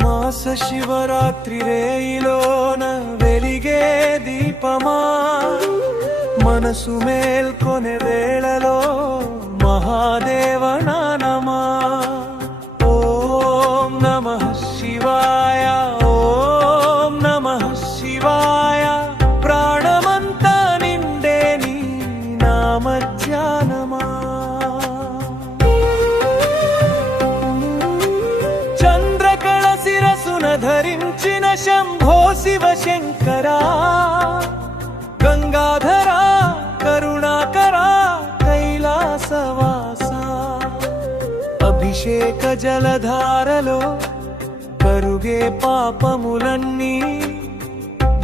మాస శివరాత్రి రేయిలోన వెలిగే దీపమా, మనసు మేల్కొనే వేళలో మహాదేవ నామమా. ఓం నమః శివాయ, ఓం నమః శివాయ, ప్రాణమంతా నిండే నీ నామధ్యానమా. ధరించిన శంభో శివ శంకరా, గంగాధరా కరుణాకరా కైలాసవాస. అభిషేక జలధారలో కరుగే పాపములన్నీ,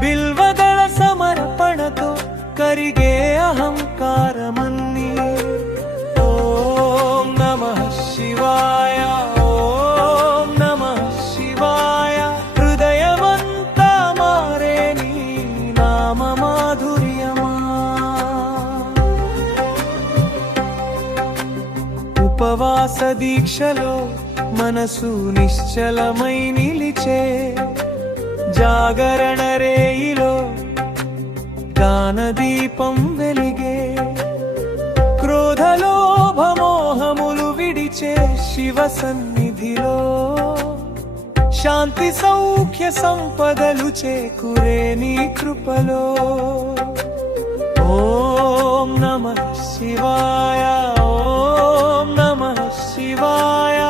బిల్వదళ సమర్పణతో కరిగే అహంకారమన్నీ. ఓం నమః శివాయ, ఓం నమః శివాయ, హృదయమంతా మారే నీ నామ మాధుర్యమా. ఉపవాస దీక్షలో మనసు నిశ్చలమై నిలిచే, జాగరణ రేయిలో గానదీపం వెలిగే, క్రోధలోభమోహములు విడిచే శివ సన్నిధిలో శాంతి సౌఖ్య సంపదలు చేకూరే నీ కృపలో. ఓం నమః శివాయ, ఓం నమః శివాయ,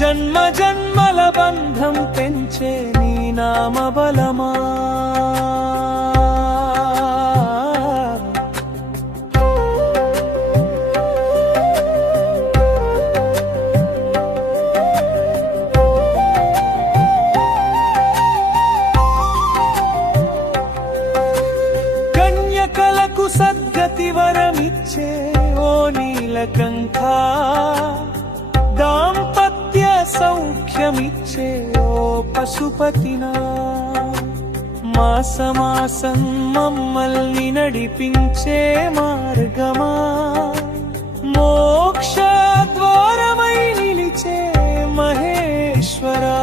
జన్మ జన్మల బంధం పెంచే నీ నామ బలమా. కన్యకలకు సద్గతి వరమిచ్చే ఓ నీలకంఠ, దాంపత్య సౌఖ్యమిచ్చే ఓ పశుపతినా. మాసమాసం మమ్మల్ని నడిపించే మార్గమా, మోక్ష ద్వారమై నిలిచే మహేశ్వరా.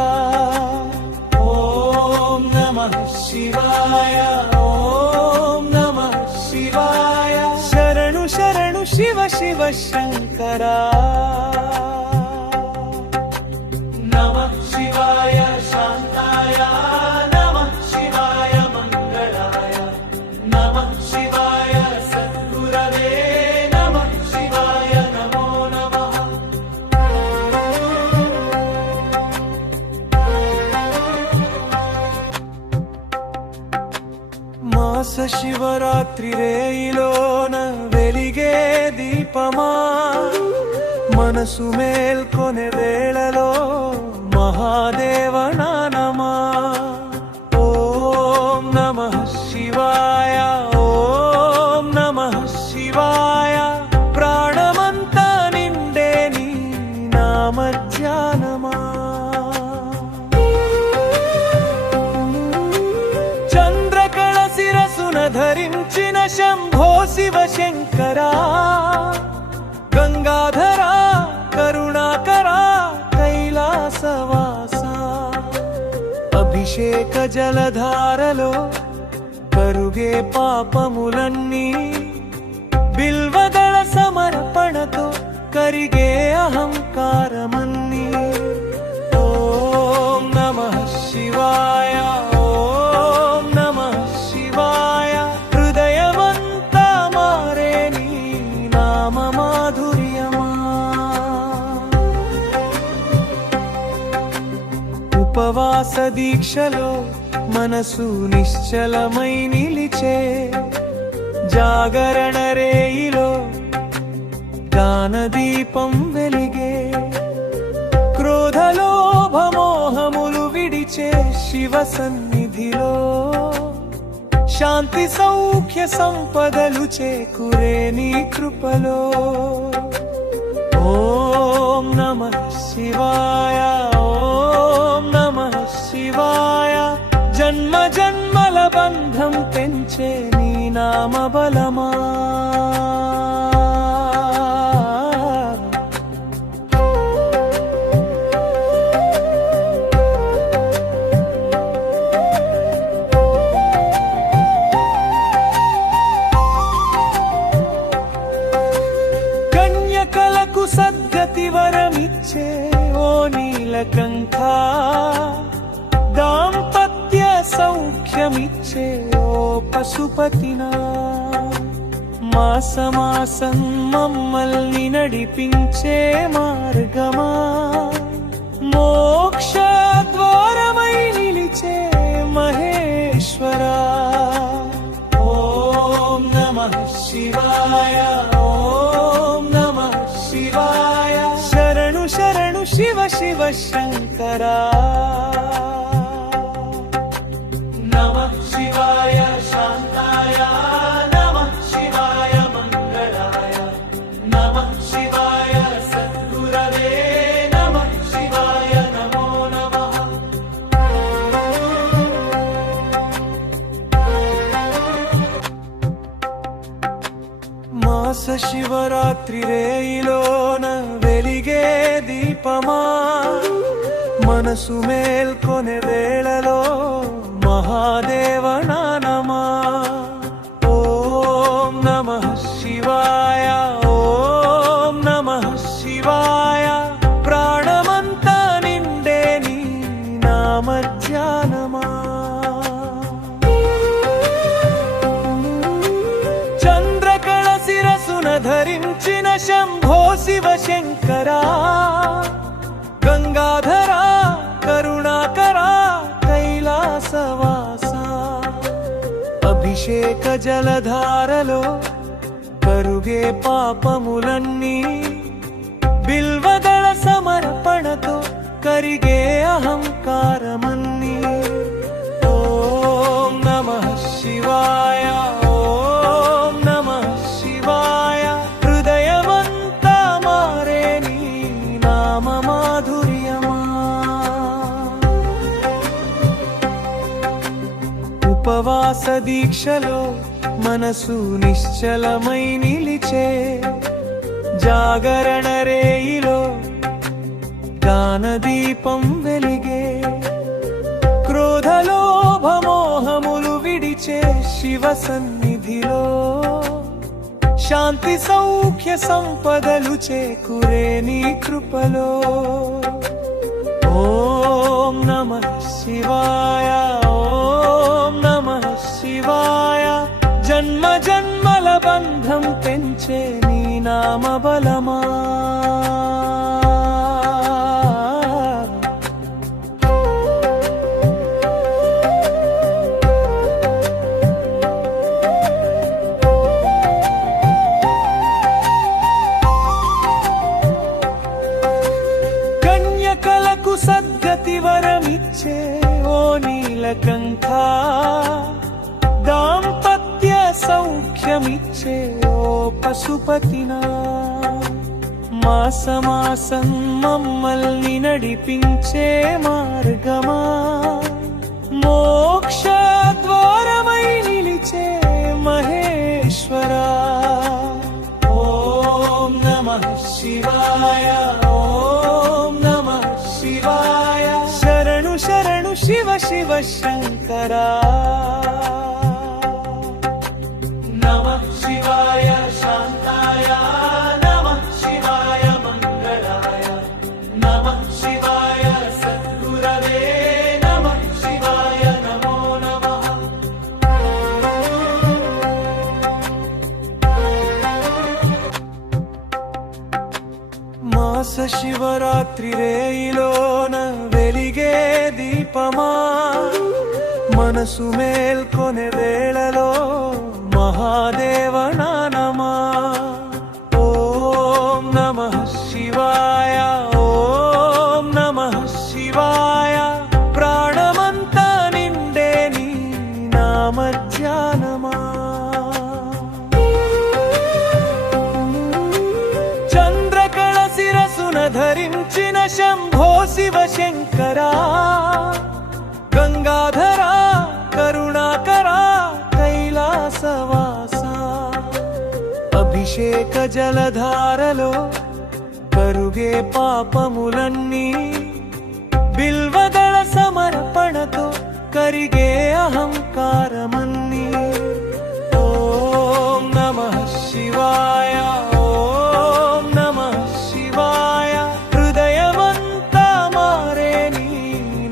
ఓం నమః శివాయ, ఓం నమః శివాయ, శరణు శరణు శివ శివ శంకరా. నమః శివాయ శాంతాయ, నమః శివాయ మంగళాయ, నమః శివాయ సద్గురవే, నమః శివాయ నమో నమః. మాస శివరాత్రి రేయిలోన వెలిగే దీపమా, మనసు మేల్కొనే వేళలో మహాదేవ నామమా. ఓం నమః శివాయ, ఓం నమః శివాయ, ప్రాణమంతా నిండే నీ నామధ్యానమా. చంద్రకళ శిరసున ధరించిన శంభో శివ శంకరా, గంగాధరా కరుణాకరా కైలాసవాస. అభిషేక జలధారలో కరుగే పాపములన్నీ, బిల్వదళ సమర్పణతో కరిగే అహంకారమన్నీ. ఓం నమః శివాయ, ఓం నమః శివాయ, హృదయమంతా మారే నీ నామ మాధుర్యమా. ఉపవాస దీక్షలో మనసు నిశ్చలమై నిలిచే, జాగరణ రేయిలో గానదీపం వెలిగే, క్రోధలోభమోహములు విడిచే శివ సన్నిధిలో శాంతి సౌఖ్య సంపదలు చేకూరే నీ కృపలో. ఓం నమః శివాయ, ఓం నమః శివాయ. జన్మ జన్మల బంధం పెంచే నీ నామ బలమా. కన్యకలకు సద్గతి వరమిచ్చే ఓ నీలకంఠ, దాంపత్య సౌఖ్యమిచ్చే ఓ పశుపతినా. మాసమాసం మమ్మల్ని నడిపించే మార్గమా, మోక్ష ద్వారమై నిలిచే మహేశ్వరా. ఓం నమః శివాయ, ఓం నమః శివాయ. శరణు శరణు శివ శివ శంకరా. నమః శివాయ శాంతాయ, నమః శివాయ మంగళాయ, నమః శివాయ సద్గురవే, నమః శివాయ నమో నమః. మాస శివరాత్రి రేయిలోన వెలిగే దీపమా, మనసు మేల్కొనే వేళలో మహాదేవ నామమా. ఓం నమః శివాయ, ఓం నమః శివాయ. ప్రాణమంతా నిండే నీ నామధ్యానమా. చంద్రకళ శిరసున ధరించిన శంభో శివ శంకరా, గంగాధరా కరుణాకరా కైలాసవాస. అభిషేక జలధారలో కరుగే పాపములన్నీ, బిల్వదళ సమర్పణతో కరిగే అహంకారమన్నీ. ఓం నమః శివాయ, ఓం నమః శివాయ. హృదయమంతా మారే నీ నామ మాధుర్యమా. ఉపవాస దీక్షలో మనసు నిశ్చలమై నిలిచే, జాగరణ రేయిలో గానదీపం వెలిగే. క్రోధలోభమోహములు విడిచే శివ సన్నిధిలో, శాంతి సౌఖ్య సంపదలు చేకూరే నీ కృపలో. ఓం నమః శివాయ, ఓం నమః శివాయ. జన్మ జన్మల బంధం పెంచే నీ నామ బలమా. కన్యకలకు సద్గతి వరమిచ్చే ఓ నీలకంఠ, దాంపత్య సౌఖ్యమిచ్చే ఓ పశుపతినా. మాసమాసం మమ్మల్ని నడిపించే మార్గమా, మోక్ష ద్వారమై నిలిచే మహేశ్వరా. ఓం నమః శివాయ, ఓం నమః శివాయ. శరణు శరణు శివ శివ శంకరా. నమః శివాయ శాంతాయ, నమః శివాయ మంగళాయ, నమః శివాయ సద్గురవే, నమః శివాయ నమో నమః. మాస శివరాత్రి రేయిలోన వెలిగే దీపమా, మనసు మేల్కొనే వేళలో మహాదేవ నామమా. ఓం నమః శివాయ, ఓం నమః శివాయ. ప్రాణమంతా నిండే నీ నామధ్యానమా. శంభో శివ శంకరా గంగాధరా కరుణాకరా కైలాసవాసా అభిషేక జలధారలో కరుగే పాపములన్నీ బిల్వదళ సమర్పణతో కరిగే అహంకారమన్నీ ఓం నమః శివాయ ఓం నమః శివాయ హృదయమంతా మారే నీ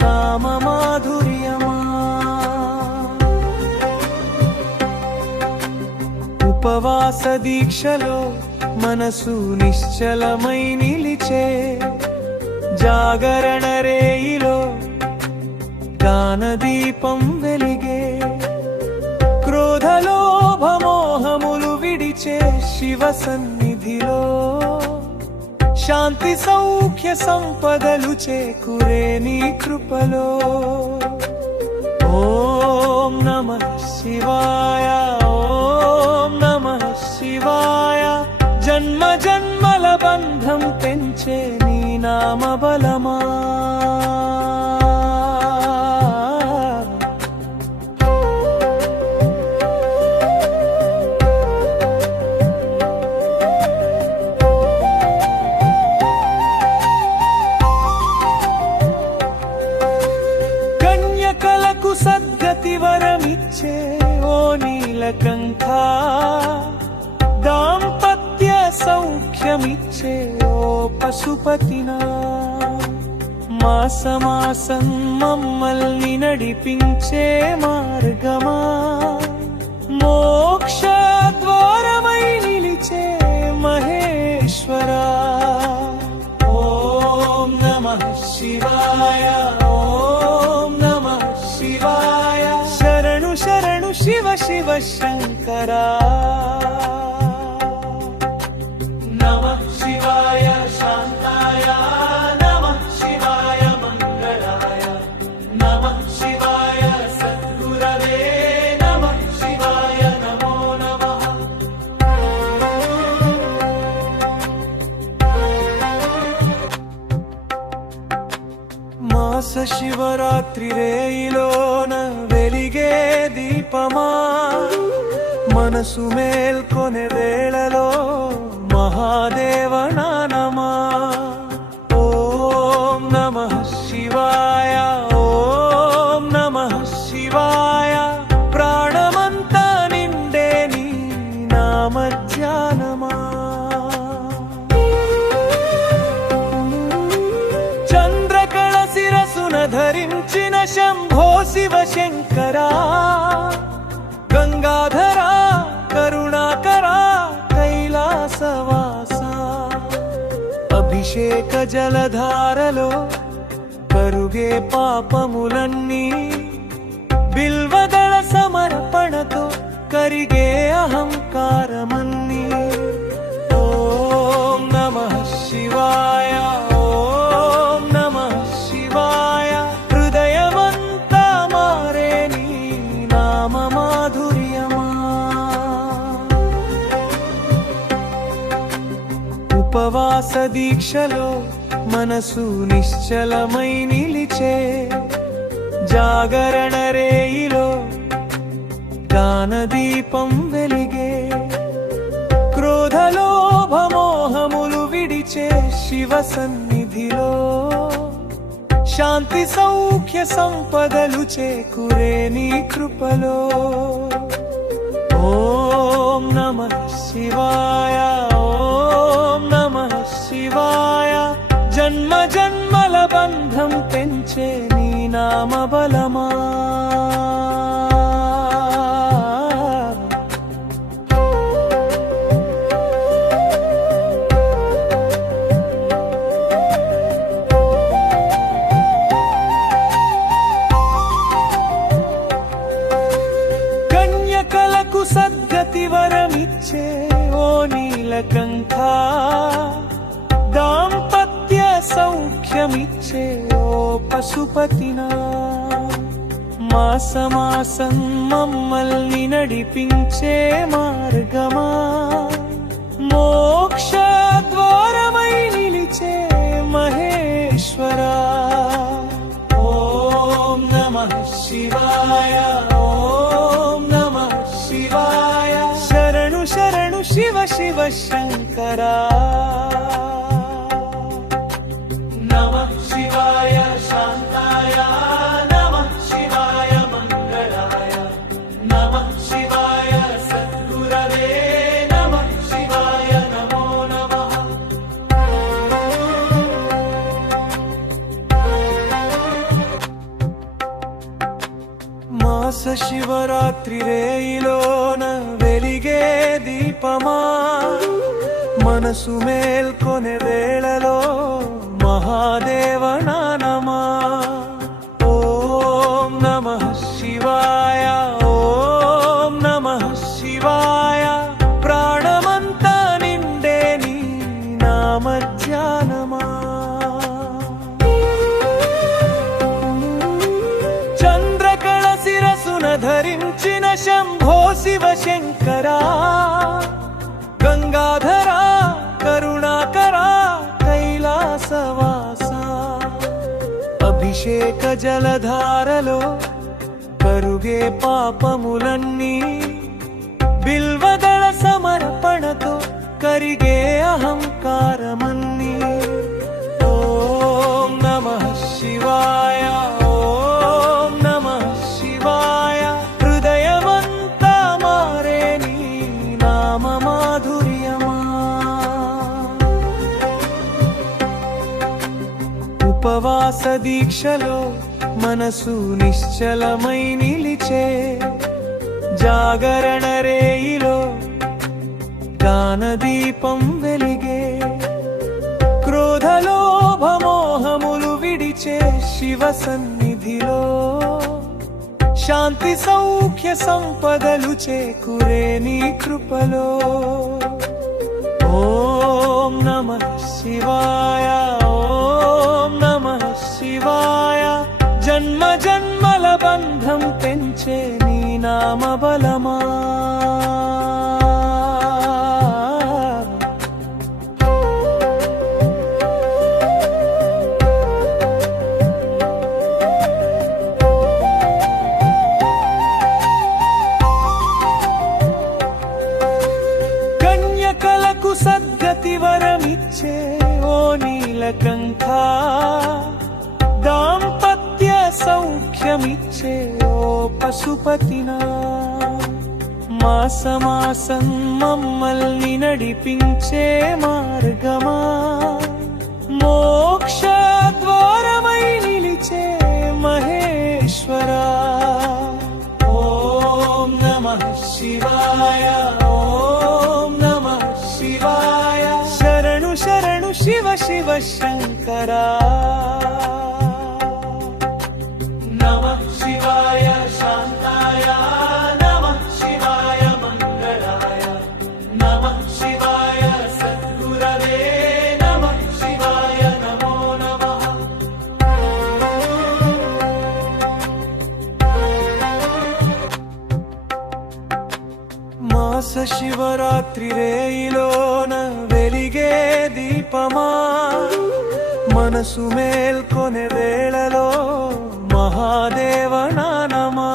నామ మాధుర్యమా ఉపవాస దీక్షలో మనసు నిశ్చలమై నిలిచే జాగరణ రేయిలో గానదీపం వెలిగే క్రోధలోభమోహములు విడిచే శివ సన్నిధిలో శాంతి సౌఖ్య సంపదలు చేకూరే నీ కృపలో ఓం నమః శివాయ ఓం నమః శివాయ జన్మ జన్మల బంధం పెంచే నీ నామ బలమా కన్యకలకు సద్గతి వరమిచ్చే ఓ నీలకంఠ దాంపత్య సౌఖ్యమిచ్చే ఓ పశుపతినా మాసమాసం మమ్మల్ని నడిపించే మార్గమా మోక్ష ద్వారమై నిలిచే మహేశ్వరా ఓం నమః శివాయ ఓం నమః శివాయ శరణు శరణు శివ శివ శంకరా నమః శివాయ శాంతాయ నమః శివాయ మంగళాయ నమః శివాయ సద్గురవే నమః శివాయ నమో నమః మాస శివరాత్రి రేయిలోన వెలిగే దీపమా మనసు మేల్కొనే వేళలో మహాదేవ నామమా ఓం నమః శివాయ ఓం నమః శివాయ ప్రాణమంతా నిండే నీ నామధ్యానమా చంద్రకళ శిరసున ధరించిన శంభో శివ శంకరా గంగాధరా కరుణాకరా కైలాసవాసా అభిషేక జలధారలో కరుగే పాపములన్నీ బిల్వదళ సమర్పణతో కరిగే అహంకారమన్నీ ఓం నమః శివాయ ఓం నమః శివాయ హృదయమంతా మారే నీ నామ మాధుర్యమా ఉపవాస దీక్షలో మనసు నిశ్చలమై నిలిచే జాగరణ రేయిలో గానదీపం వెలిగే క్రోధలోభమోహములు విడిచే శివ సన్నిధిలో శాంతి సౌఖ్య సంపదలు చేకూరే నీ కృపలో ఓం నమః శివాయ ఓం నమః శివాయ జన్మ జన్మల బంధం పెంచే నీ నామ బలమా కన్యకలకు సద్గతి వరమిచ్చే ఓ నీలకంఠ దాంపత్య సౌఖ్యమిచ్చే ఓ పశుపతినా మాసమాసం మమ్మల్ని నడిపించే మార్గమా మోక్ష ద్వారమై నిలిచే మహేశ్వరా మహేశ్వరా. ఓం నమః శివాయ, ఓం నమః శివాయ. శరణు శరణు శివ శివ శంకరా. నమః శివాయ శాంతాయ, నమః శివాయ మంగళాయ, నమః శివాయ సద్గురవే, నమః శివాయ నమో నమః. మాస శివరాత్రి రేయిలోన వెలిగే దీపమా, మనసు మేల్కొనే వేళలో మహాదేవ నామమా. ఓం నమః శివాయ, ఓం నమః శివాయ. ప్రాణమంతా నిండే నీ నామధ్యానమా. చంద్రకళ శిరసున ధరించిన శంభో శివ శంకరా. గంగాధరా కరుణాకరా కైలాసవాస. అభిషేక జలధారలో కరుగే పాపములన్నీ, బిల్వదళ సమర్పణతో కరిగే అహంకారమన్నీ. ఓం నమః శివాయ, ఓం నమః శివాయ. హృదయమంతా మారే నీ నామ మాధుర్యమా. ఉపవాస దీక్షలో మనసు నిశ్చలమై నిలిచే, జాగరణ రేయిలో గానదీపం వెలిగే. క్రోధలోభమోహములు విడిచే శివ సన్నిధిలో, శాంతి సౌఖ్య సంపదలు చేకూరే నీ కృపలో. ఓం నమః శివాయ, ఓం నమః శివాయ. జన్మ జన్మల బంధం పెంచే నీ నామ బలమా. కన్యకలకు సద్గతి వరమిచ్చే ఓ నీలకంఠ, దాంపత్య సౌఖ్యమిచ్చే ఓ పశుపతినా. మాస మాసం మమ్మల్ని నడిపించే మార్గమా, మోక్ష ద్వారమై నిలిచే మహేశ్వరా. ఓం నమః శివాయ, ఓం నమః శివాయ. శరణు శరణు శివ శివ శంకరా. నమః శివాయ శాంతాయ, నమః శివాయ మంగళాయ, నమః శివాయ సద్గురవే, నమః శివాయ నమో నమః. మాస శివరాత్రి రేయిలోన వెలిగే దీపమా, మనసు మేల్కొనే వేళలో మహాదేవ నామమా.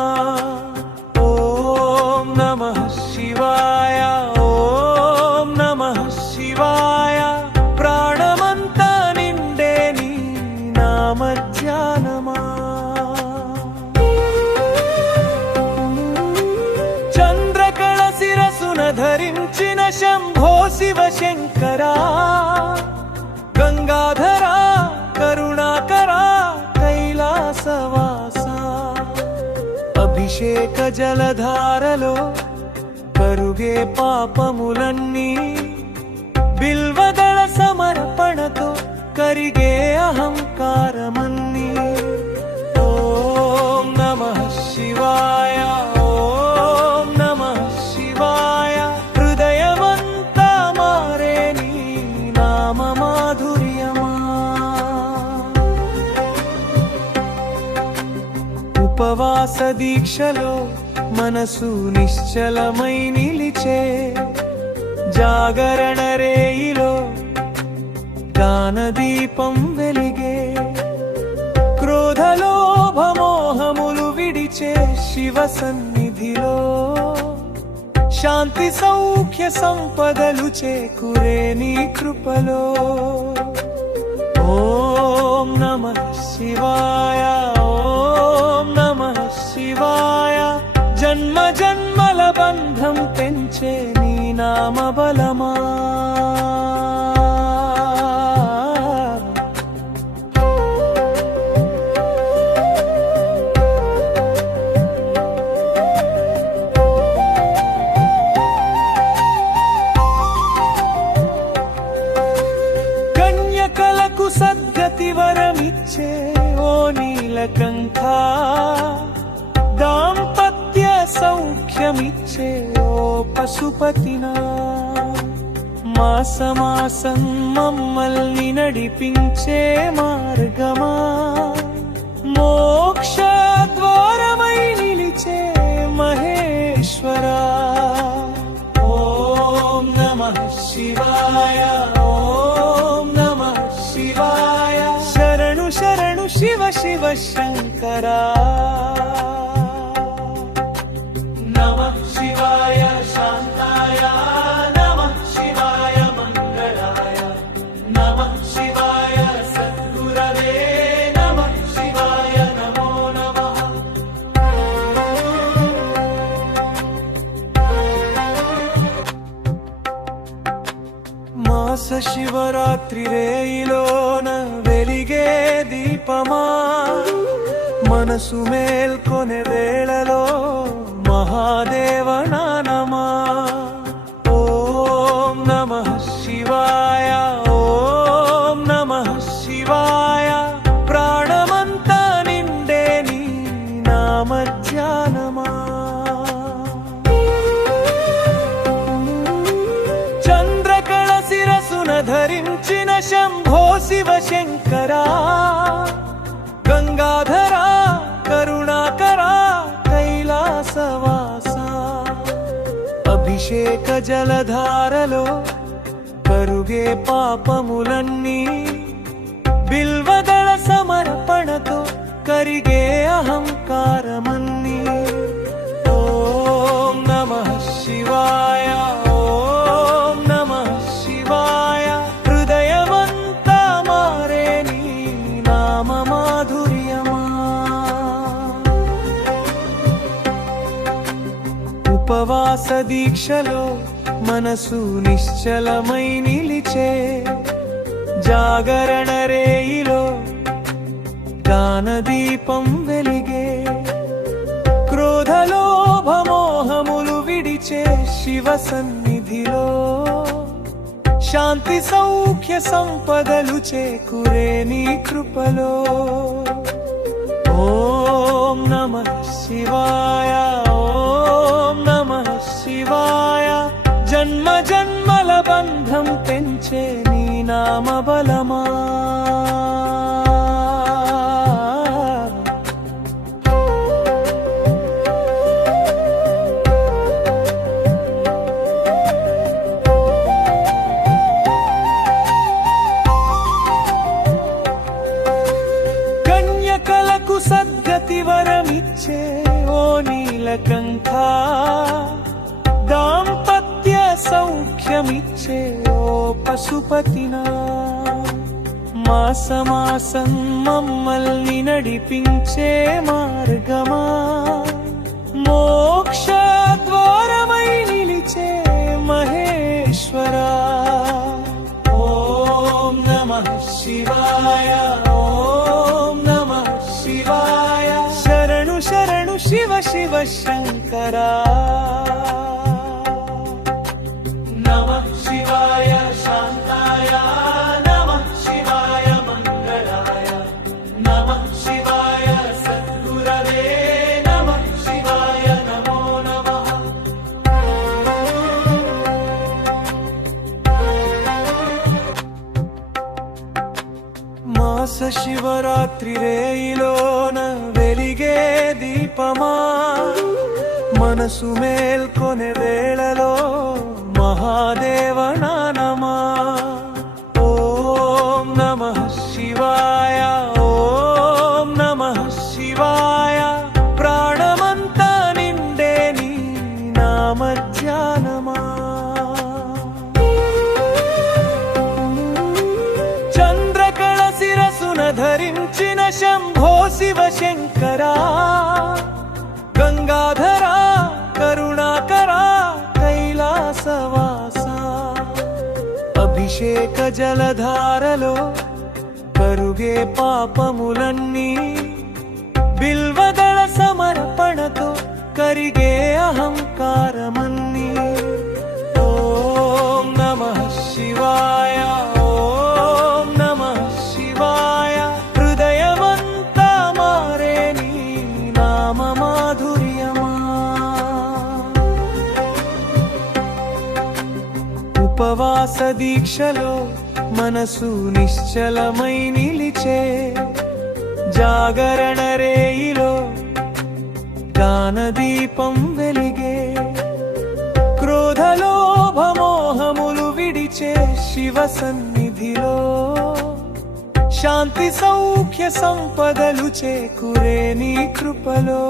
ఓం నమః శివాయ, ఓం నమః శివాయ. ప్రాణమంతా నిండే నీ నామధ్యానమా. చంద్రకళ శిరసున ధరించిన శంభో శివ శంకరా. గంగాధరా కరుణాకరా కైలాసవాస. అభిషేక జలధారలో కరుగే పాపములన్నీ, బిల్వదళ సమర్పణతో కరిగే అహంకారమన్నీ. ఓం నమః శివాయ, ఓం నమః శివాయ. హృదయమంతా మారే నీ నామ మాధుర్యమా. ఉపవాస దీక్షలో మనసు నిశ్చలమై నిలిచే, జాగరణ రేయిలో జ్ఞానదీపం వెలిగే క్రోధలోభమోహములు విడిచే శివ సన్నిధిలో శాంతి సౌఖ్య సంపదలు చేకూరే నీ కృపలో ఓం నమః శివాయ ఓం నమః శివాయ జన్మ జన్మల బంధం పెంచే నీ నామ బలమా కన్యకలకు సద్గతి వరమిచ్చే ఓ నీలకంఠ దాంపత్య సౌఖ్యమిచ్చే ఓ పశుపతినా మాసమాసం మమ్మల్ని నడిపించే మార్గమా మోక్ష ద్వారమై నిలిచే మహేశ్వరా ఓం నమః శివాయ ఓం నమః శివాయ శరణు శరణు శివ శివ శంకరా నమః శివాయ శాంతాయ నమః శివాయ మంగళాయ నమః శివాయ సద్గురవే నమః శివాయ నమో నమః మాస శివరాత్రి రేయిలోన వెలిగే దీపమా మనసు మేల్కొనే వేళలో మహాదేవ నామమా ఓం నమః శివాయ ఓం నమః శివాయ ప్రాణమంతా నిండే నీ నామధ్యానమా చంద్రకళ శిరసున ధరించిన శంభో శివ శంకరా గంగాధరా కరుణాకరా కైలాసవాస అభిషేక జలధారలో కరుగే పాపములన్నీ బిల్వదళ సమర్పణతో కరిగే అహంకారమన్నీ ఓం నమః శివాయ ఓం నమః శివాయ హృదయమంతా మారే నీ నామ మాధుర్యమా ఉపవాస దీక్షలో మనసు నిశ్చలమై నిలిచే జాగరణ రేయిలో జ్ఞానదీపం వెలిగే క్రోధలోభమోహములు విడిచే శివ సన్నిధిలో శాంతి సౌఖ్య సంపదలు చేకూరే నీ కృపలో ఓం నమః శివాయ ఓం నమః శివాయ జన్మ జన్మల బంధం పెంచే నీ నామ బలమా కన్యకలకు సద్గతి వరమిచ్చే ఓ నీలకంఠ దాంపత్య సౌఖ్యమిచ్చే ఓ పశుపతినా మాసమాసం మమ్మల్ని నడిపించే మార్గమా మోక్ష ద్వారమై నిలిచే మహేశ్వరా ఓం నమః శివాయ ఓం నమః శివాయ శరణు శరణు శివ శివ శంకరా నమః శివాయ శాంతాయ నమః శివాయ మంగళాయ నమః శివాయ సద్గురవే నమః శివాయ నమో నమః మాస శివరాత్రి రేయిలోన వెలిగే దీపమా మనసు మేల్కొనే వేళలో మహాదేవ నామమా ఓం అభిషేక జలధారలో కరుగే పాపములన్నీ, బిల్వదళ సమర్పణతో కరిగే అహంకారమన్నీ. ఓం నమః శివాయ, ఓం నమః శివాయ. హృదయమంతా మారే నీ నామ మాధుర్యమా. ఉపవాస దీక్షలో మనసు నిశ్చలమై నిలిచే, జాగరణ రేయిలో గానదీపం వెలిగే, క్రోధలోభమోహములు విడిచే శివ సన్నిధిలో శాంతి సౌఖ్య సంపదలు చేకూరే నీ కృపలో.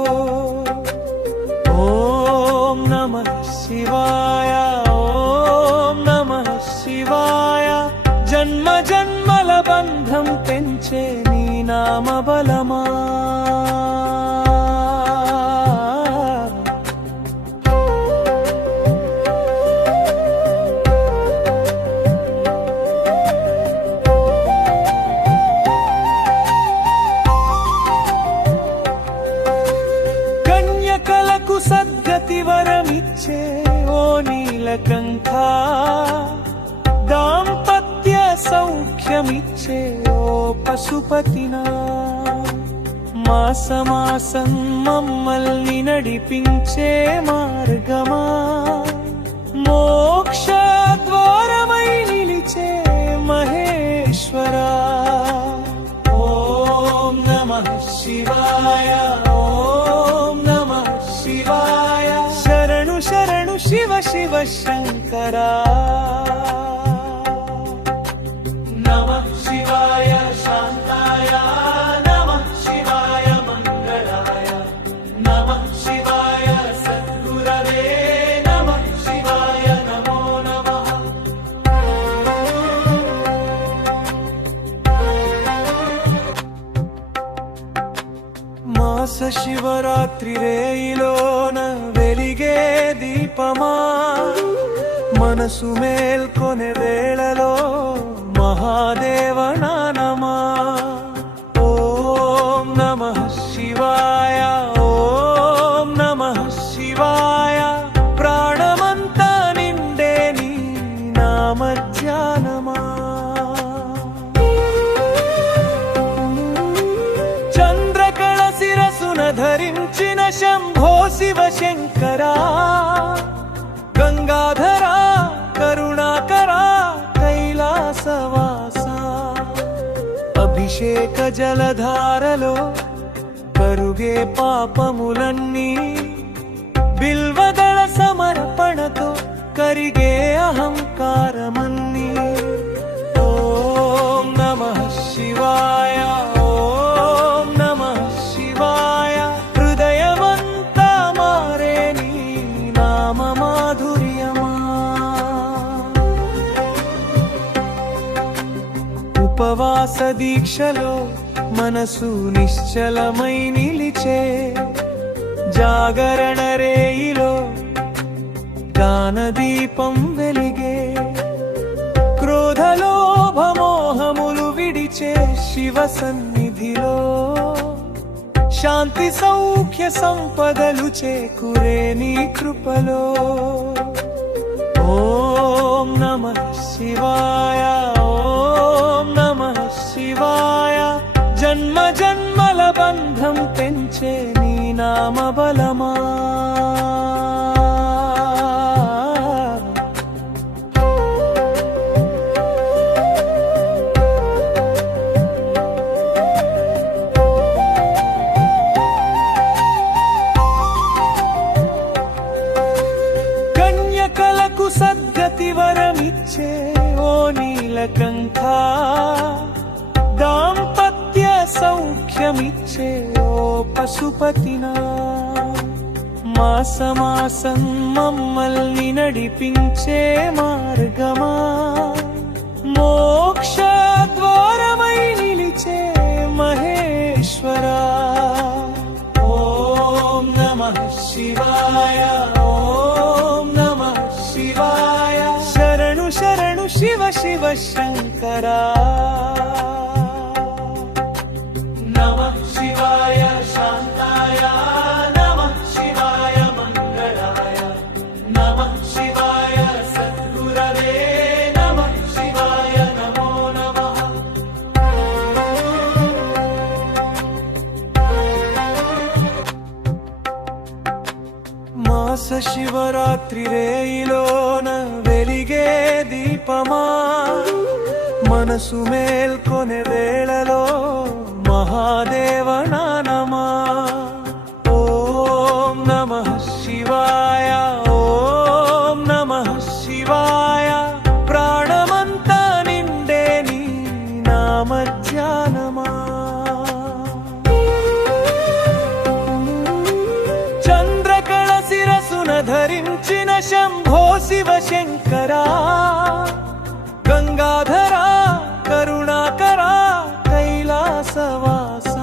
ఓం నమః శివాయ, ఓం నమః శివాయ. జన్మ జన్మల బంధం పెంచే నీ నామ బలమా. కన్యకలకు సద్గతి వరమిచ్చే ఓ నీలకంఠ, దాంపత్య సౌఖ్యమిచ్చే ఓ పశుపతినా. మాసమాసం మమ్మల్ని నడిపించే మార్గమా, మోక్ష ద్వారమై నిలిచే మహేశ్వరా. ఓం నమః శివాయ, ఓం నమః శివాయ. శరణు శరణు శివ శివ శంకరా. నమః శివాయ శాంతాయ, నమః శివాయ మంగళాయ, నమః శివాయ సద్గురవే, నమః శివాయ నమో నమః. మాస శివరాత్రి రేయిలోన వెలిగే దీపమా, మనసు మేల్కొనే వేళలో మహాదేవ నామమా. ఓం నమః శివాయ, ఓం నమః శివాయ. ప్రాణమంతా నిండే నీ నామ ధ్యానమా. చంద్రకళ శిరసున ధరించిన శంభో శివ శంకరా, గంగాధరా కరుణాకరా కైలాసవాస. అభిషేక జలధారలో కరుగే పాపములన్నీ, బిల్వదళ సమర్పణతో కరిగే అహంకారమన్నీ. ఓం నమః శివాయ, ఓం నమః శివాయ. హృదయమంతా మారే నీ నామ మాధుర్యమా. ఉపవాస దీక్షలో మనసు నిశ్చలమై నిలిచే, జాగరణ రేయిలో గానదీపం వెలిగే, క్రోధలోభమోహములు విడిచే శివ సన్నిధిలో శాంతి సౌఖ్య సంపదలు చేకూరే నీ కృపలో. ఓం నమః శివాయ, ఓం నమః శివాయ. జన్మ జన్మల బంధం పెంచే నీ నామ బలమా. కన్యకలకు సద్గతి వరమిచ్చే ఓ నీలకంఠ, దాంపత్య సౌఖ్యమిచ్చే ఓ పశుపతినా. మాసమాసం మమ్మల్ని నడిపించే మార్గమా, మోక్ష ద్వారమై నిలిచే మహేశ్వరా. ఓం నమః శివాయ, ఓం నమః శివాయ. శరణు శరణు శివ శివ శంకరా నమః శివాయ శాంతాయ నమః శివాయ మంగళాయ నమః శివాయ సద్గురవే నమః శివాయ నమో నమః మాస శివరాత్రి రేయిలోన వెలిగే దీపమా మనసు మేల్కొనే వేళలో మహాదేవ నామమా ఓం నమః శివాయ ఓం నమః శివాయ ప్రాణమంతా నిండే నీ నామధ్యానమా చంద్రకళ శిరసున ధరించిన శంభో శివ శంకరా గంగాధరా కరుణాకరా కైలాసవాస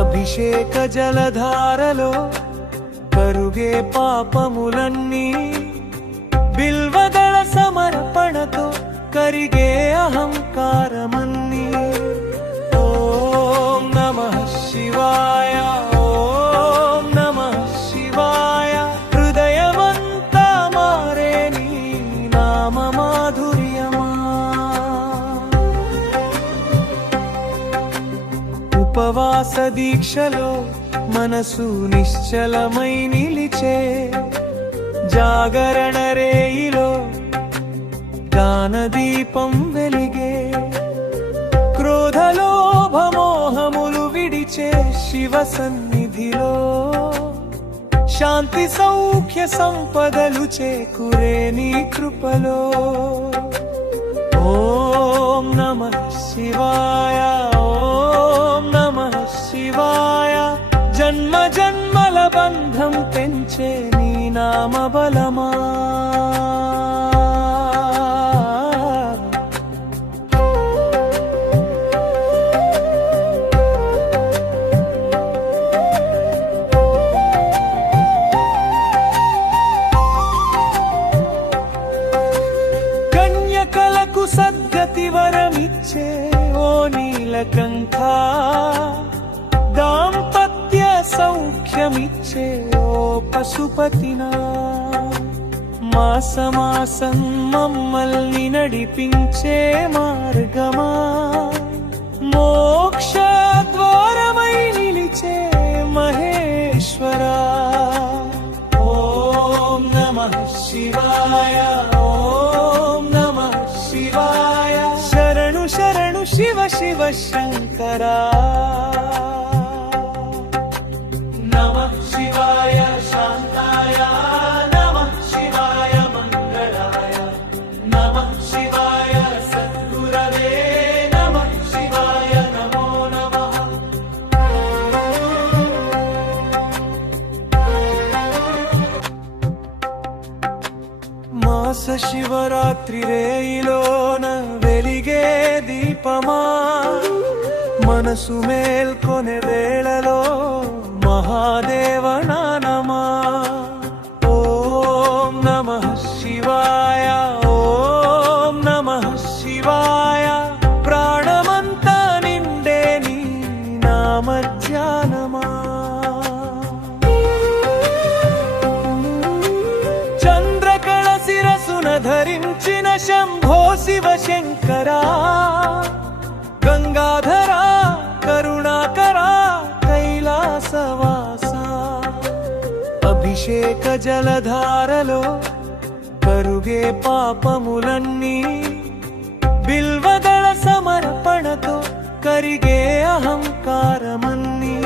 అభిషేక జలధారలో కరుగే పాపములన్నీ బిల్వదళ సమర్పణతో కరిగే అహంకారమన్నీ ఓం నమః శివాయ ఓం నమః శివాయ హృదయమంతా మారే నీ నామ మాధుర్యమా ఉపవాస దీక్షలో మనసు నిశ్చలమై నిలిచే జాగరణ రేయిలో గానదీపం వెలిగే క్రోధలోభమోహములు విడిచే శివ సన్నిధిలో శాంతి సౌఖ్య సంపదలు చేకూరే నీ కృపలో ఓం నమః శివాయ ఓం నమః శివాయ జన్మ జన్మల బంధం పెంచే నీ నామ బలమా కన్యకలకు సద్గతి వరమిచ్చే ఓ నీలకంఠ దాంపత్య సౌఖ్యమిచ్చే ఓ పశుపతినా మాసమాసం మమ్మల్ని నడిపించే మార్గమా మోక్ష ద్వారమై నిలిచే మహేశ్వరా ఓం నమః శివాయ ఓం నమః శివాయ శరణు శరణు శివ శివ శంకరా నమః శివాయ శాంతాయ నమః శివాయ మంగళాయ నమః శివాయ సద్గురవే నమః శివాయ నమో నమః మాస శివరాత్రి రేయిలోన వెలిగే దీపమా మనసు మేల్కొనే వేళలో మహాదేవ నామమా ఓం నమః శివాయ ఓం నమః శివాయ ప్రాణమంతా నిండే నీ నామధ్యానమా చంద్రకళ శిరసున ధరించిన శంభో శివ శంకరా గంగాధరా కరుణాకరా కైలాసవాస అభిషేక జలధారలో కరుగే పాపములన్నీ బిల్వదళ సమర్పణతో కరిగే అహంకారమన్నీ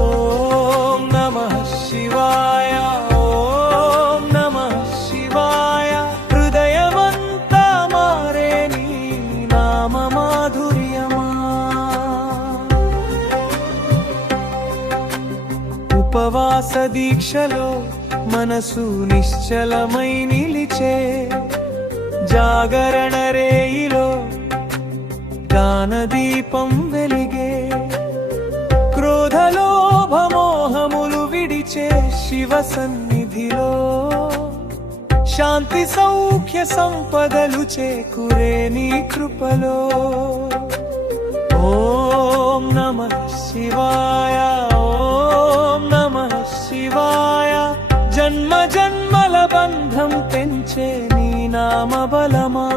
ఓం నమః శివాయ ఓం నమః శివాయ హృదయమంతా మారే నీ నామ మాధుర్యమా ఉపవాస దీక్షలో మనసు నిశ్చలమై నిలిచే జాగరణ రేయిలో గానదీపం వెలిగే క్రోధలోభమోహములు విడిచే శివ సన్నిధిలో శాంతి సౌఖ్య సంపదలు చేకూరే నీ కృపలో. ఓం నమః శివాయ, ఓం నమః శివాయ. జన్మ జన్మల బంధం పెంచే నీ నామ బలమా.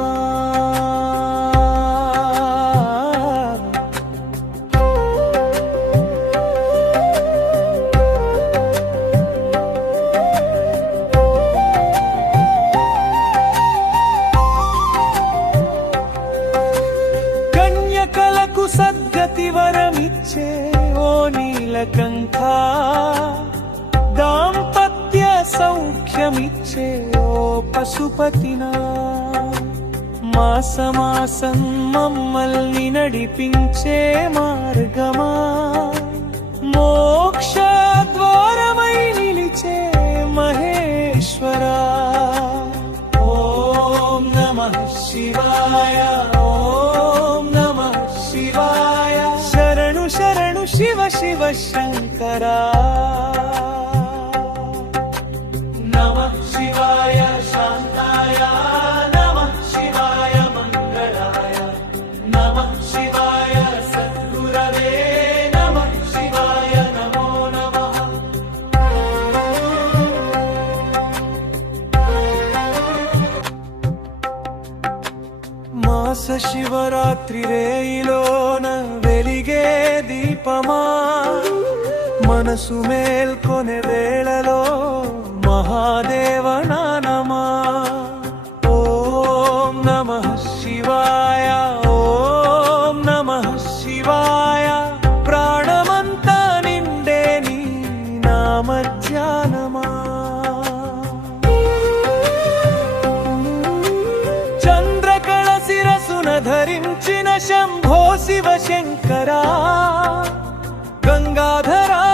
కన్యకలకు సద్గతి వరమిచ్చే ఓ నీలకంఠ, దాంపత్య సౌఖ్యమిచ్చే ఓ పశుపతినా. మాసమాసం మమ్మల్ని నడిపించే మార్గమా, మోక్ష ద్వారమై నిలిచే మహేశ్వరా. ఓం నమః శివాయ, ఓం నమః శివాయ. శరణు శరణు శివ శివ శంకరా. నమః శివాయ శాంతాయ, నమః శివాయ మంగళాయ, నమః శివాయ సద్గురవే, నమః శివాయ నమో నమః. మాస శివరాత్రి రేయిలోన వెలిగే దీపమా, మనసు మేల్కొనే వేళలో మహాదేవ నామమా. ఓం నమః శివాయ, ఓం నమః శివాయ. ప్రాణమంతా నిండే నీ నామధ్యానమా. చంద్రకళ శిరసున ధరించిన శంభో శివ శంకరా, గంగాధరా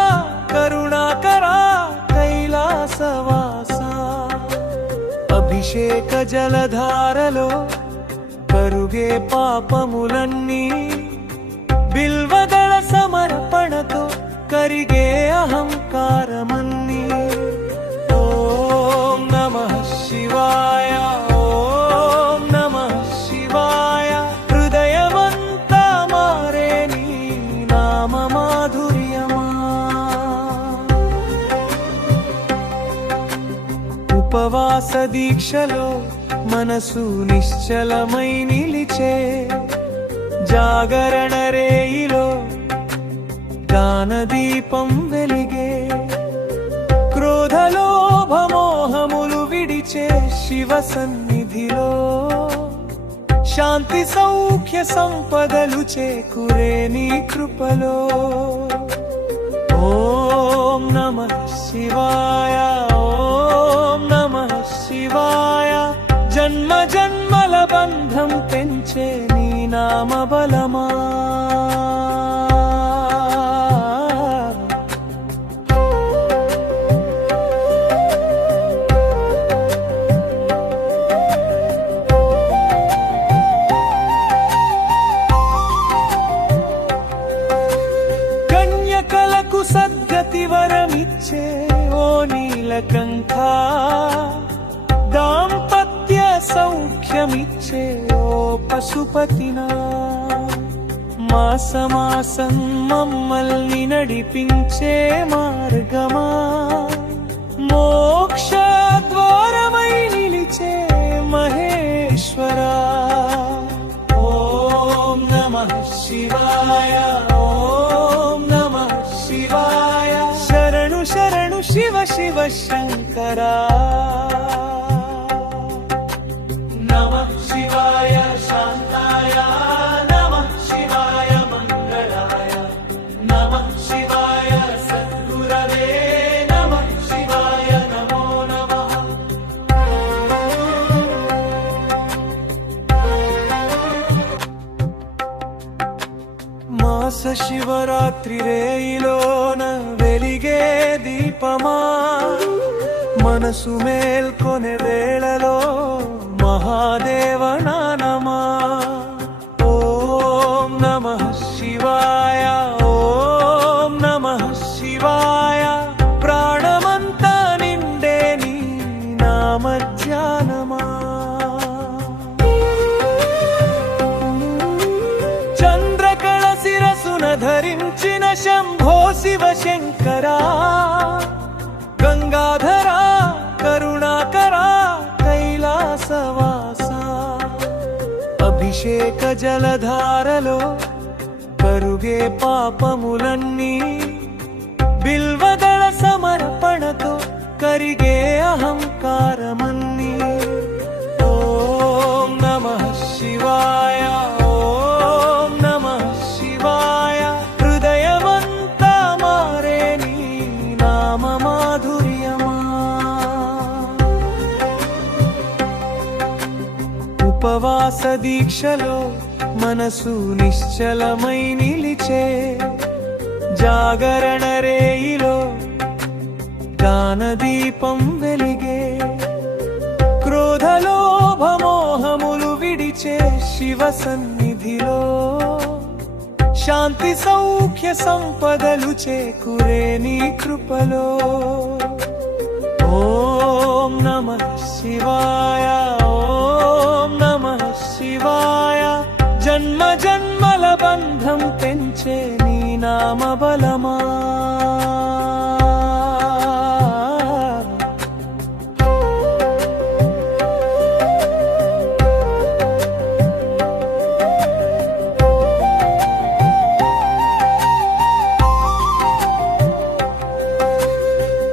కరుణాకరా కైలాసవాస. అభిషేక జలధారలో కరుగే పాపములన్నీ, బిల్వదళ సమర్పణతో కరిగే అహంకారమన్నీ. ఓం నమః శివాయ, ఓం నమః శివాయ. హృదయమంతా మారే నీ నామ మాధుర్యమా. ఉపవాస దీక్షలో మనసు నిశ్చలమై నిలిచే, జాగరణ రేయిలో గానదీపం వెలిగే. క్రోధలోభమోహములు విడిచే శివ సన్నిధిలో, శాంతి సౌఖ్య సంపదలు చేకూరే నీ కృపలో. ఓం నమః శివాయ, ఓం నమః శివాయ. జన్మ జన్మల బంధం పెంచే నీ నామ బలమా. కన్యకలకు సద్గతి వరమిచ్చే ఓ నీలకంఠ, దాంపత్య సౌఖ్యమిచ్చే ఓ పశుపతినా. మాసమాసం మమ్మల్ని నడిపించే మార్గమా, మోక్ష ద్వారమై నిలిచే మహేశ్వరా. ఓం నమః శివాయ, ఓం నమః శివాయ. శరణు శరణు శివ శివ శంకరా. నమః శివాయ శాంతాయ, నమః శివాయ మంగళాయ, నమః శివాయ సద్గురవే, నమః శివాయ నమో నమః. మాస శివరాత్రి రేయిలోన వెలిగే దీపమా, మనసు మేల్కొనే వేళలో మహాదేవ నామమా. ఓం నమః శివాయ, ఓం నమః శివాయ. ప్రాణమంతా నిండే నీ నామధ్యానమా. శంభో శివ శంకరా గంగాధరా కరుణాకరా కైలాసవాసా అభిషేక జలధారలో కరుగే పాపములన్నీ బిల్వదళ సమర్పణతో కరిగే అహంకారమన్నీ ఓం నమః శివాయ ఓం నమః శివాయ హృదయమంతా మారే నీ నామ మాధుర్యమా ఉపవాస దీక్షలో మనసు నిశ్చలమై నిలిచే జాగరణ రేయిలో గానదీపం వెలిగే క్రోధలోభమోహములు విడిచే శివ సన్నిధిలో శాంతి సౌఖ్య సంపదలు చేకూరే నీ కృపలో ఓం నమః శివాయ ఓం నమః శివాయ జన్మ జన్మల బంధం పెంచే నీ నామ బలమా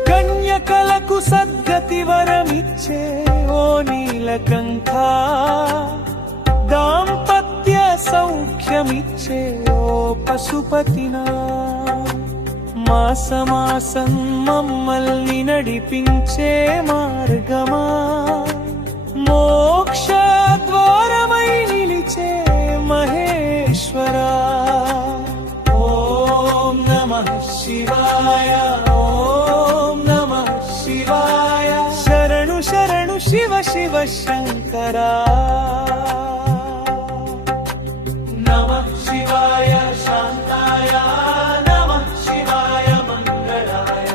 కన్యకలకు సద్గతి వరమిచ్చే ఓ నీలకంఠ దాంపత్య సౌఖ్యమిచ్చే ఓ పశుపతినా మాసమాసం మమ్మల్ని నడిపించే మార్గమా మోక్ష ద్వారమై నిలిచే మహేశ్వరా ఓం నమః శివాయ ఓం నమః శివాయ శరణు శరణు శివ శివ శంకరా నమః శివాయ శాంతాయ నమః శివాయ మంగళాయ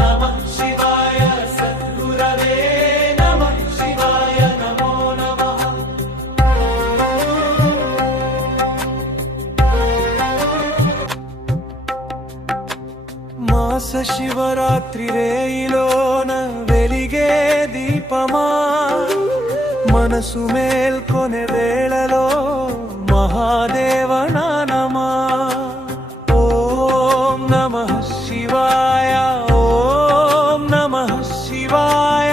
నమః శివాయ సద్గురవే నమః శివాయ నమో నమః మాస శివరాత్రి రేయిలోన వెలిగే దీపమా మనసు మేల్కొనే వేళలో మహాదేవ నామమా ఓం నమః శివాయ ఓం నమః శివాయ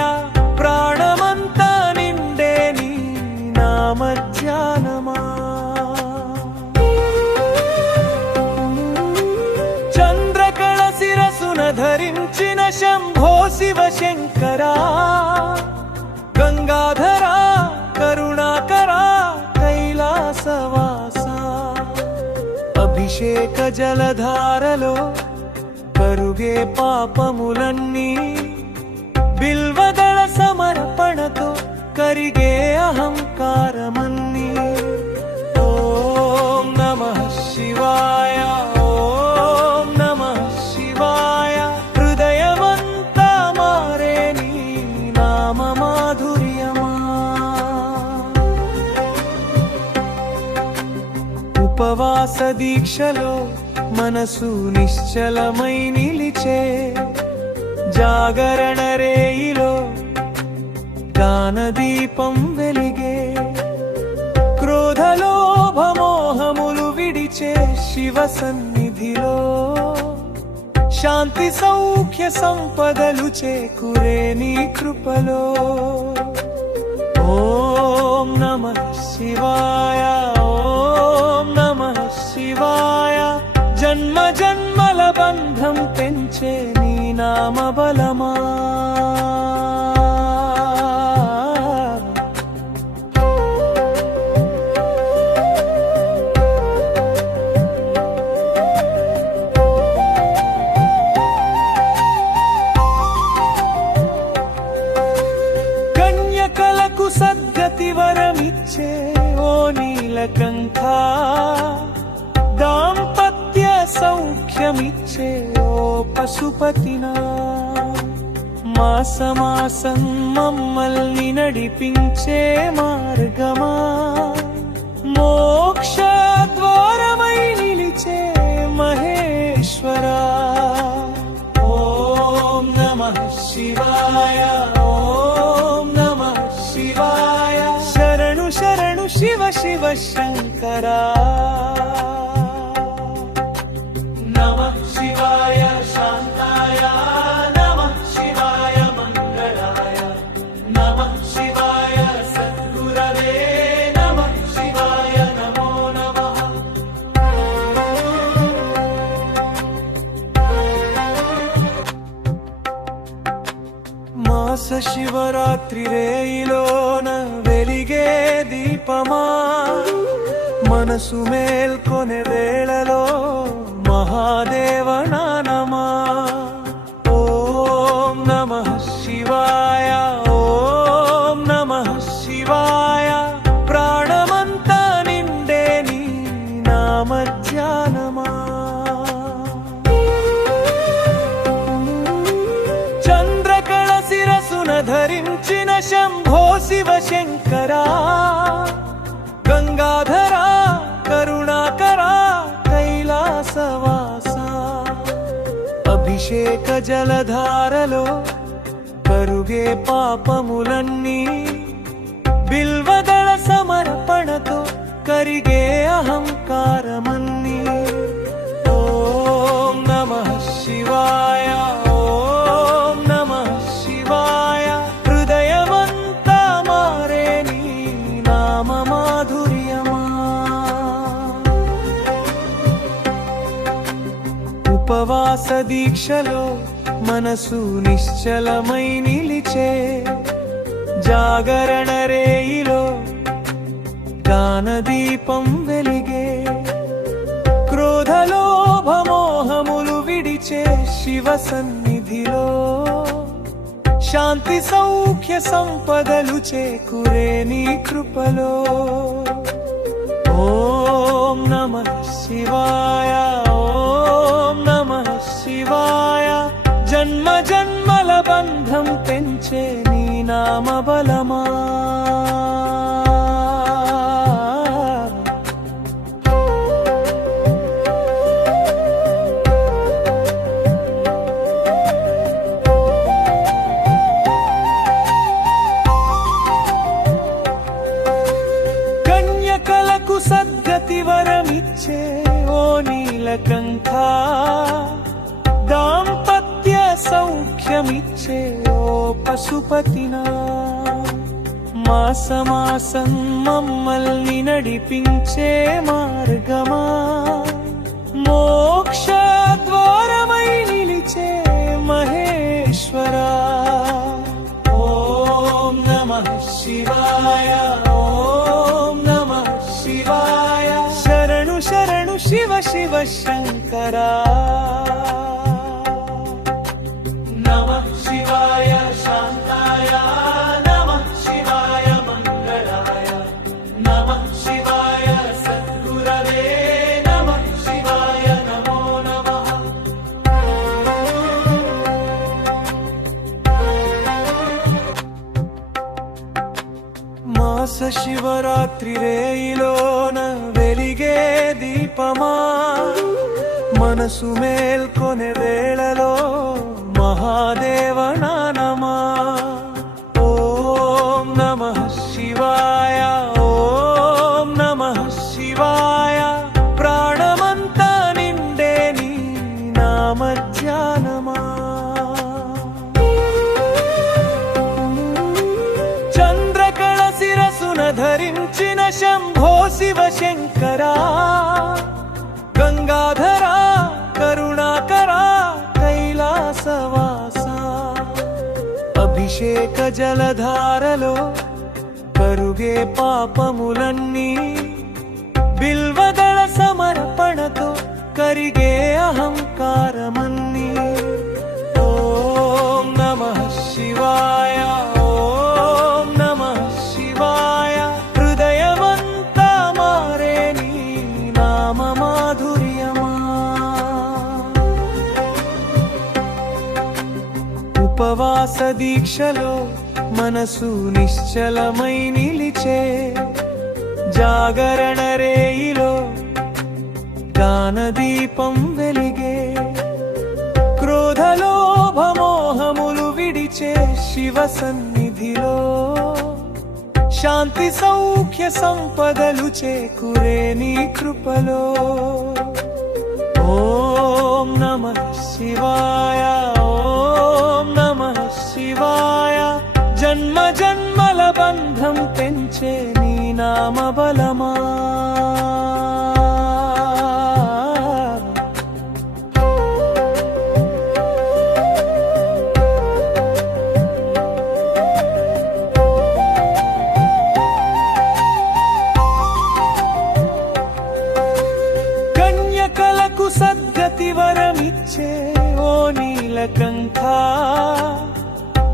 ప్రాణమంతా నిండే నీ నామ ధ్యానమా చంద్రకళ శిరసున ధరించిన శంభో శివ శంకరా గంగాధరా కరుణాకరా కైలాసవాసా అభిషేక జలధారలో కరుగే పాపములన్నీ బిల్వదళ సమర్పణతో కరిగే అహంకారమన్నీ ఓం నమః శివాయ ఓం నమః శివాయ హృదయమంతా మారే నీ నామ మాధుర్యమా ఉపవాస దీక్షలో మనసు నిశ్చలమై నిలిచే జాగరణ రేయిలో గానదీపం వెలిగే క్రోధలోభమోహములు విడిచే శివ సన్నిధిలో శాంతి సౌఖ్య సంపదలు చేకూరే నీ కృపలో ఓం నమః శివాయ ఓం నమః శివాయ జన్మ జన్మల బంధం పెంచే నీ నామ బలమా కన్యకలకు సద్గతి వరమిచ్చే ఓ నీలకంఠ దాంపత్య సౌఖ్యమిచ్చే ఓ పశుపతినా మాసమాసం మమ్మల్ని నడిపించే మార్గమా మోక్ష ద్వారమై నిలిచే మహేశ్వరా మహేశ్వరా. ఓం నమః శివాయ, ఓం నమః శివాయ. శరణు శరణు శివ శివ శంకరా. నమః శివాయ శాంతాయ, నమః శివాయ మంగళాయ, నమః శివాయ సద్గురవే, నమః శివాయ నమో నమః. మాస శివరాత్రి రేయిలోన వెలిగే దీపమా, మనసు మేల్కొనే వేళలో మహాదేవ నామమా. ఓం నమః శివాయ, ఓం నమః శివాయ. ప్రాణమంతా నిండే నీ నామధ్యానమా. చంద్రకళ శిరసున ధరించిన శంభో శివ శంకరా. గంగాధరా కరుణాకరా కైలాసవాస. అభిషేక జలధారలో కరుగే పాపములన్నీ, బిల్వదళ సమర్పణతో కరిగే అహంకారమన్నీ. ఓం నమః శివాయ, ఓం నమః శివాయ. హృదయమంతా మారే నీ నామ మాధుర్యమా. ఉపవాస దీక్షలో మనసు నిశ్చలమై నిలిచే, జాగరణ రేయిలో గానదీపం వెలిగే. క్రోధలోభమోహములు విడిచే శివ సన్నిధిలో, శాంతి సౌఖ్య సంపదలు చేకూరే నీ కృపలో. ఓం నమః శివాయ, ఓం నమః శివాయ. జన్మ జన్మల బంధం పెంచే నీ నామ బలమా. కన్యకలకు సద్గతి వరమిచ్చే ఓ నీలకంఠ, దాంపత్య సౌఖ్యమిచ్చే ఓ పశుపతినా. మాస మాసం మమ్మల్ని నడిపించే మార్గమా, మోక్ష ద్వారమై నిలిచే మహేశ్వరా. ఓం నమః శివాయ, ఓం నమః శివాయ. శరణు శరణు శివ శివ శంకరా. నమః శివాయ శాంతాయ, నమః శివాయ మంగళాయ, నమః శివాయ సద్గురవే, నమః శివాయ నమో నమః. మాస శివరాత్రి రేయిలోన వెలిగే దీపమా, మనసు మేల్కొనే వేళలో మహాదేవ నామమా. ఓం నమః శివాయ, ఓం నమః శివాయ. ప్రాణమంతా నిండే నీ నామధ్యానమా. చంద్రకళ శిరసున ధరించిన శంభో శివ శంకరా. గంగాధరా కరుణాకరా కైలాసవాస. అభిషేక జలధారలో కరుగే పాపములన్నీ, బిల్వదళ సమర్పణతో కరిగే అహంకారమన్నీ. ఓం నమః శివాయ, ఓం నమః శివాయ. హృదయమంతా మారే నీ నామ మాధుర్యమా. ఉపవాస దీక్షలో మనసు నిశ్చలమై నిలిచే, జాగరణ రేయిలో గానదీపం వెలిగే. క్రోధలోభమోహములు విడిచే శివ సన్నిధిలో శాంతి సౌఖ్య సంపదలు చేకూరే నీ కృపలో. ఓం నమః శివాయ, ఓం నమః శివాయ. జన్మ జన్మల బంధం పెంచే నీ నామ బలమా. కన్యకలకు సద్గతి వరమిచ్చే ఓ నీలకంఠ,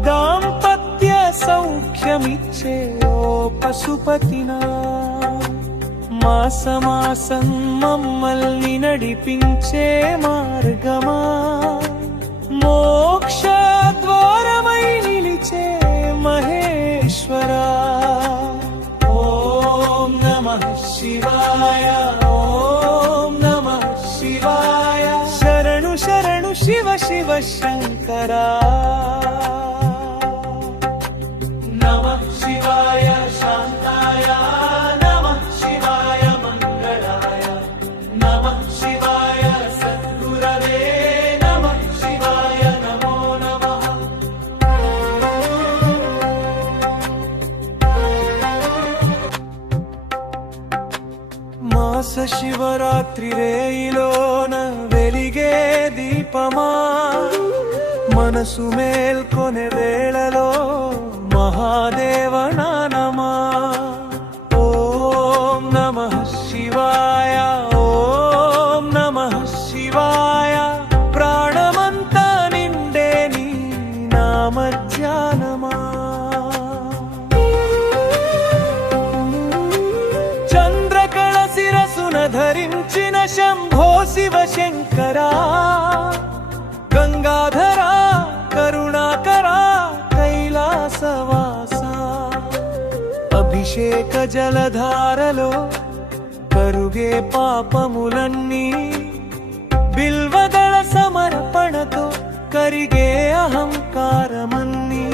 దాంపత్య సౌఖ్యమిచ్చే ఓ పశుపతినా. మాసమాసం మమ్మల్ని నడిపించే మార్గమా, మోక్ష ద్వారమై నిలిచే మహేశ్వరా. ఓం నమః శివాయ, ఓం నమః శివాయ. శరణు శరణు శివ శివ శంకరా. నమః శివాయ శాంతాయ, నమః శివాయ మంగళాయ, నమః శివాయ సద్గురవే, నమః శివాయ నమో నమః. మాస శివరాత్రి రేయిలోన వెలిగే దీపమా, మనసు మేల్కొనే వేళలో మహాదేవ నామమా. ఓం నమః శివాయ, ఓం నమః శివాయ. ప్రాణమంతా నిండే నీ నామధ్యానమా. చంద్రకళ శిరసున ధరించిన శంభో శివ శంకరా, గంగాధరా కరుణాకరా కైలాసవాస. అభిషేక జలధారలో కరుగే పాపములన్నీ, బిల్వదళ సమర్పణతో కరిగే అహంకారమన్నీ.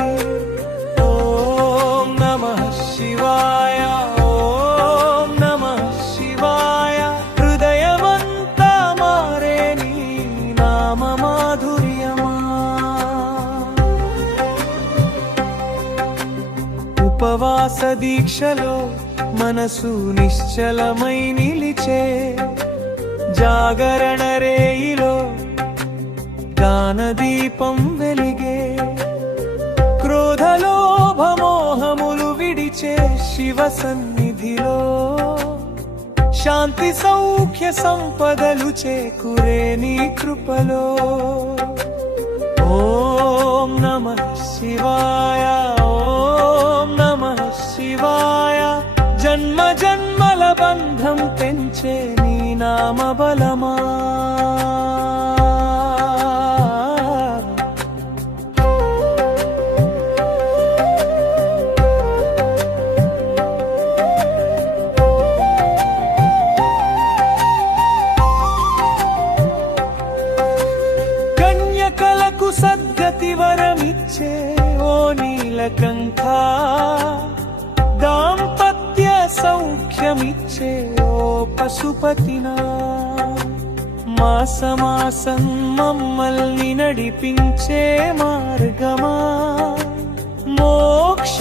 ఓం నమః శివాయ, ఓం నమః శివాయ. హృదయమంతా మారే నీ నామ మాధుర్యమా. ఉపవాస దీక్షలో మనసు నిశ్చలమై నిలిచే, జాగరణ రేయిలో గానదీపం వెలిగే. క్రోధలోభమోహములు విడిచే శివ సన్నిధిలో శాంతి సౌఖ్య సంపదలు చేకూరే నీ కృపలో. ఓం నమః శివాయ, ఓం నమః శివాయ. జన్మ జన్మల బంధం పెంచే నీ నామ బలమా. కన్యకలకు సద్గతి వరమిచ్చే ఓ నీలకంఠ, దాంపత్య సౌఖ్యమిచ్చే ఓ పశుపతినా. మాసమాసం మమ్మల్ని నడిపించే మార్గమా, మోక్ష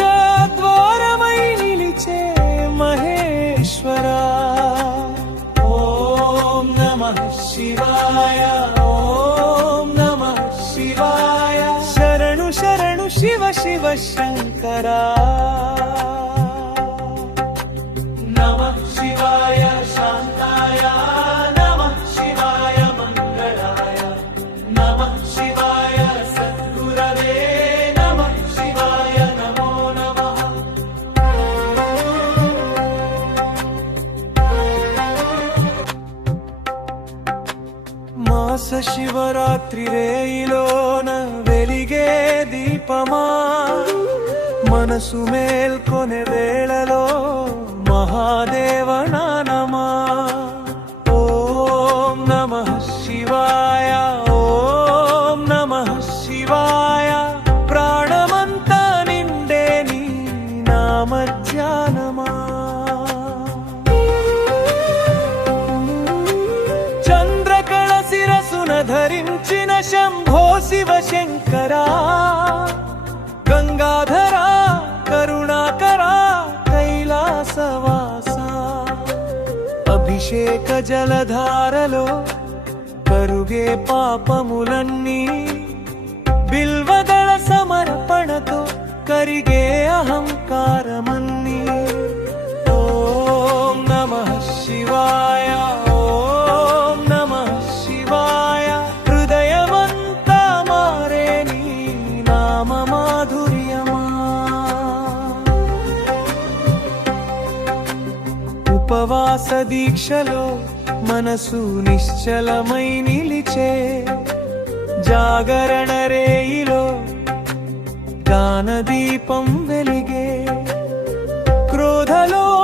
ద్వారమై నిలిచే మహేశ్వరా. ఓం నమః శివాయ, ఓం నమః శివాయ. శరణు శరణు శివ శివ శంకరా. నమః శివాయ శాంతాయ, నమః శివాయ మంగళాయ, నమః శివాయ సద్గురవే, నమః శివాయ నమో నమః. మాస శివరాత్రి రేయిలోన వెలిగే దీపమా, మనసు మేల్కొనే వేళలో మహాదేవ నామమా. ఓం నమః శివాయ, ఓం నమః అభిషేక జలధారలో కరుగే పాపములన్నీ, బిల్వదళ సమర్పణతో కరిగే అహంకారమన్నీ. ఓం నమః శివాయ, ఓం నమః శివాయ. హృదయమంతా మారే నీ నామ మాధుర్యమా. ఉపవాస దీక్షలో మనసు నిశ్చలమై నిలిచే, జాగరణ రేయిలో గానదీపం వెలిగే, క్రోధలోభమోహములు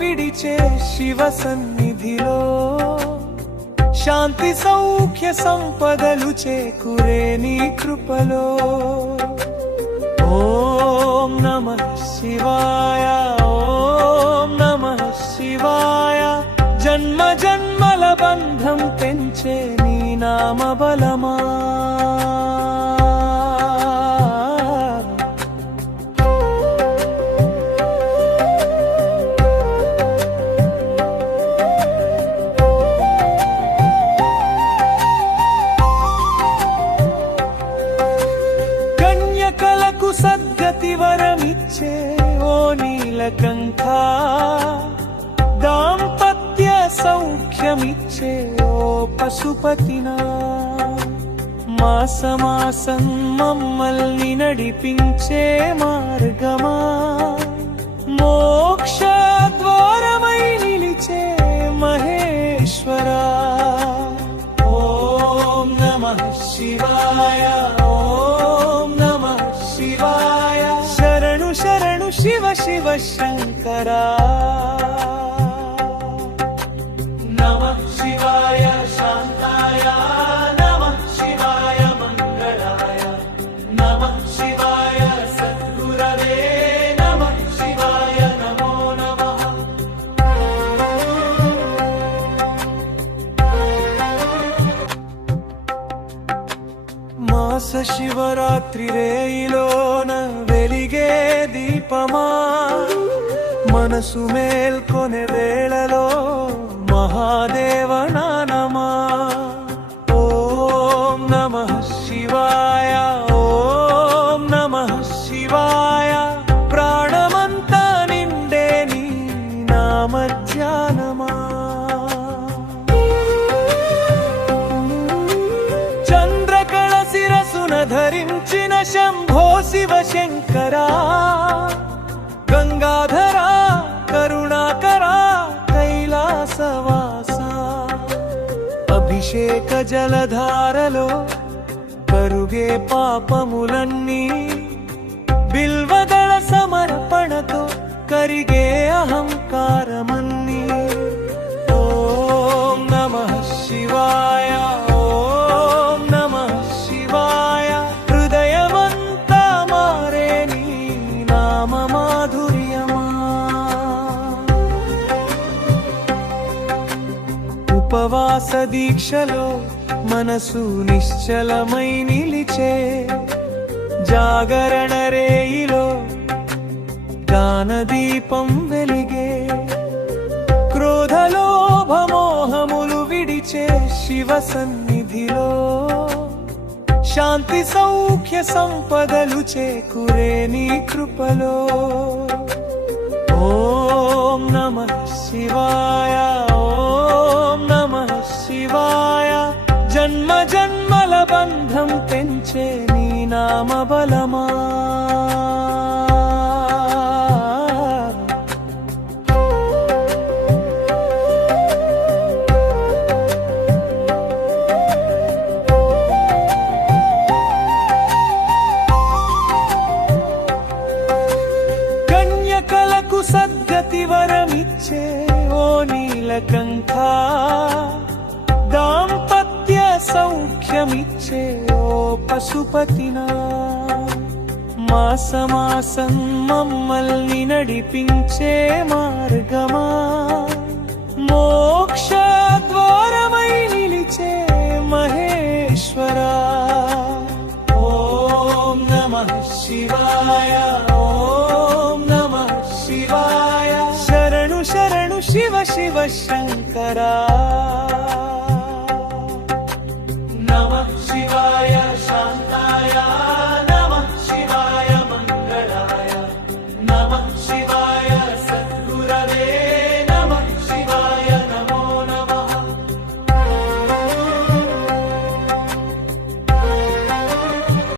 విడిచే శివ సన్నిధిలో శాంతి సౌఖ్య సంపదలు చేకూరే నీ కృపలో. ఓం నమః శివాయ, ఓం నమః శివాయ. జన్మ జన్మల బంధం పెంచే నీ నామ బలమా. కన్యకలకు సద్గతి వరమిచ్చే ఓ నీలకంఠ, దాంపత్య సౌఖ్యమిచ్చే ఓ పశుపతినా. మాసమాసం మమ్మల్ని నడిపించే మార్గమా, మోక్ష ద్వారమై నిలిచే మహేశ్వరా. ఓం నమః శివాయ, ఓం నమః శివాయ. శరణు శరణు శివ శివ శంకరా. నమః శివాయ శాంతాయ, నమః శివాయ మంగళాయ, నమః శివాయ సద్గురవే, నమః శివాయ నమో నమః. మాస శివరాత్రి రేయిలోన వెలిగే దీపమా, మనసు మేల్కొనే వేళలో మహాదేవ నామమా. ఓం నమః శివాయ, ఓం నమః శివాయ. ప్రాణమంతా నిండే నీ నామ ధ్యానమా. చంద్రకళ శిరసున ధరించిన శంభో శివ శంకరా, గంగాధరా కరుణాకరా కైలాసవాస. అభిషేక జలధారలో కరుగే పాపములన్నీ, బిల్వదళ సమర్పణతో కరిగే అహంకారమన్నీ. ఓం నమః శివాయ, ఓం నమః శివాయ. హృదయమంతా మారే నీ నామ మాధుర్యమా. ఉపవాస దీక్షలో మనసు నిశ్చలమై నిలిచే, జాగరణ రేయిలో గానదీపం వెలిగే, క్రోధలోభమోహములు విడిచే శివ సన్నిధిలో శాంతి సౌఖ్య సంపదలు చేకూరే నీ కృపలో. ఓం నమః శివాయ, ఓం నమః శివాయ. జన్మ జన్మల బంధం పెంచే నీ నామ బలమా. కన్యకలకు సద్గతి వరమిచ్చే ఓ నీలకంఠ, దాంపత్య సౌఖ్యమిచ్చే ఓ పశుపతినా. మాసమాసం మమ్మల్ని నడిపించే మార్గమా, మోక్ష ద్వారమై నిలిచే మహేశ్వరా. ఓం నమః శివాయ, ఓం నమః శివాయ. శరణు శరణు శివ శివ శంకరా నమః శివాయ శాంతాయ